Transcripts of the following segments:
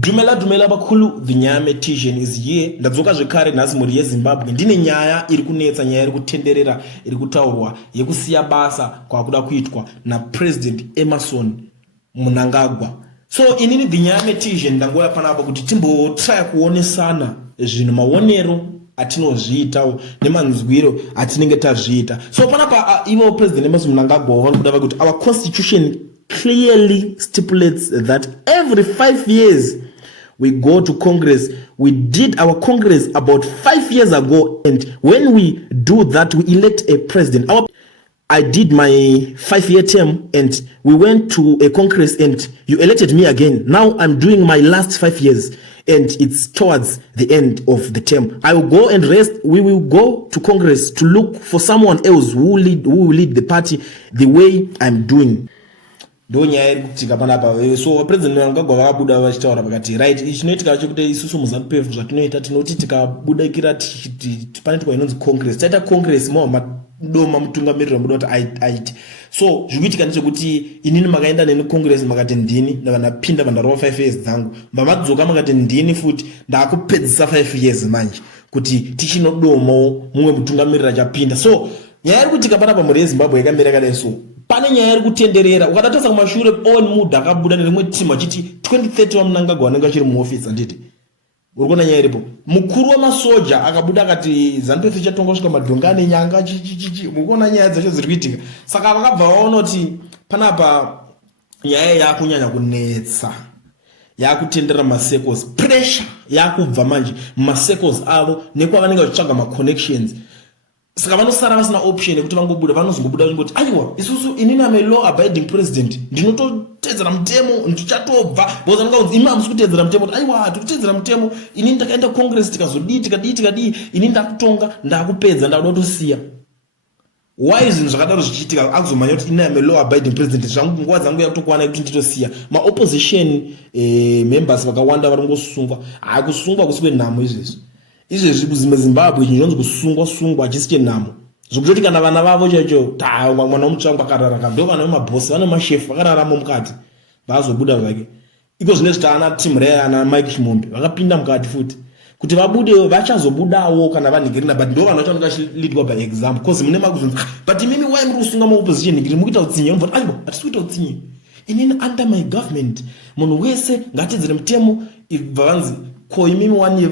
Dumela bakulu Vinyame Tijen is ye ndadzoka zvekare nhasi mhuri yeZimbabwe ndine nyaya iri kunetsa, nyaya iri kutenderera, iri kutaurwa yekusiya basa kwakuda kuitwa naPresident Emmerson Mnangagwa. So inini Vinyame Tijen ndangoya panapa kuti timbotraya kuonesana zvinhu maonero atinozviitawo nemanzwiro atinenge tazviita. So panapa ivo President Emmerson Mnangagwa vari kuda kuti our constitution clearly stipulates that every 5 years we go to Congress. We did our Congress about 5 years ago, and when we do that, we elect a president. I did my 5-year term, and we went to a Congress, and you elected me again. Now I'm doing my last 5 years, and it's towards the end of the term. I will go and rest. We will go to Congress to look for someone else who will lead the party the way I'm doing. Nyaya iri kutika panapa. So President Mnangagwa vakabuda vachitaura vakati right chinoitika chekuti isusu muZANU-PF zvatinoita tinoti tikabudikira panoitwa inonzi Congress, taita Congress madoma mutungamiriri muda kuti aiti. So zvikuitika ndechekuti inini makaenda neni Congress makati ndini ndavanapinda vandarova 5 years dzangu, mamadzoka makati ndini futi ndakupedzisa 5 years manje kuti tichinodomawo mumwe mutungamiriri achapinda. So nyaya iri kutika panapa mhuri yeZimbabwe yakamira kadai. So pane nyaya iri kutenderera, ukadatosa kumashure Owen Mudha akabuda nerimwe timu achiti 2030 waMnangagwa anenge achiri muofisi anditi uri kuona nyaya iripo. Mukuru wamasoja akabuda akati ZANU-PF ichatonga kusvika madhongane nyanga mukuona nyaya dzacho dziri kuitika. Saka vakabva vaona kuti panapa nyaya yakunyanya kunetsa, yakutenderera macircles, pressure yakubva manje macircles avo nekwavanenge vachitsvaga maconnections. Saka vanosara vasina option yekuti vangobuda, vanozongobuda vachingoti aiwa isusu inini am a law abiding president, ndinototedzera mutemo ndichatobva because anonga imi hamusi kutedzera mutemo, aiwa tikutedzera mutemo, inini ndakaenda Congress tikazodii tikadii inini ndakutonga ndakupedza ndakuda kutosiya. Why zvinhu zvakadaro zvichiitika akuzomanya kuti inini am a law abiding president, zvangu nguva dzangu yakutokwana yekuti nditosiya. Opposition members vakawanda vari ngosungwa, kusungwa kusikwe nhamo izvezvi Zimbabwe chinonzi kusungwa chisike nhamo zvokutoti kana vana vavo chacho mwana womutsvangu akarara ndo vana vemabosi vane mashefu vakararamo mukati vazobuda vake iko zvine zvitaana timu reana Mike Chimombe vakapinda mukati futi kuti vabude vachazobudawo kana vanhingirina, but ndo vanhu vachanonga vachilidwa by example because mune makuzonzi but mimi why muri kusunga maopposition ngiri mukuita utsinye mvoti aiwa hatisi kuita utsinye inini under my government munhu wese ngatedzere mutemo vanzi ko imimi wani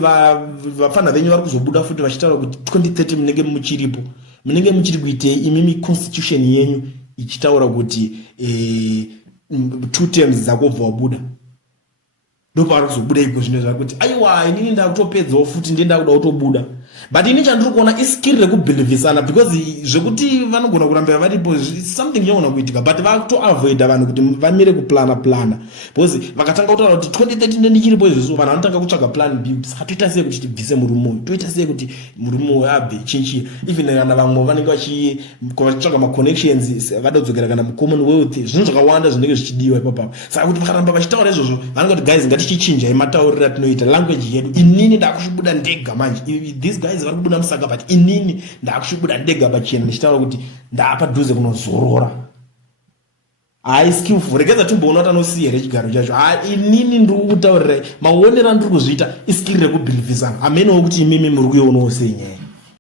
vafana venyu vari kuzobuda futi vachitaura kuti 2030 munenge muchiripo, munenge muchiri kuitei imimi constitution yenyu ichitaura kuti 2 terms dzakobva wabuda ndopavari kuzobuda iko zvino zvakuti aiwa inini ndakutopedzawo futi ndenda kuda kutobuda. But ini chandiri kuona iskill rekubhilivhisana because zvekuti vanogona kurambira varipo something yogona kuitika, but vakutoavoida vanhu kuti vamire kuplana because vakatanga kutaura kuti 2030 ndendichiripo izvezvo vanhu vanotanga kutsvaga plan B. Saka toita sei kuti tibvise murume uyu, toita sei kuti murume uyu abve chinchi, even kana vamwe vanenge vachitsvaga maconnections vadadzokera kana mucommonwealth, zvinhu zvakawanda zvinenge zvichidiwa ipapo. Saka kuti vakaramba vachitaura izvozvo vanenge kuti guys ngatichichinja matauriro atinoita language yedu, inini ndakushibuda ndega manje these guys vari kubuda musaka but inini ndakushibuda ndega pachena ndichitaura kuti ndapadhuze kunozorora. Hai skillful regeza timboona kuti anosiya here chigaro chacho. Inini ndiri kutaurira maonero andiri kuzviita iskill rekubhilivhisana amenowo kuti imimi muri kuionawo sei nyaya.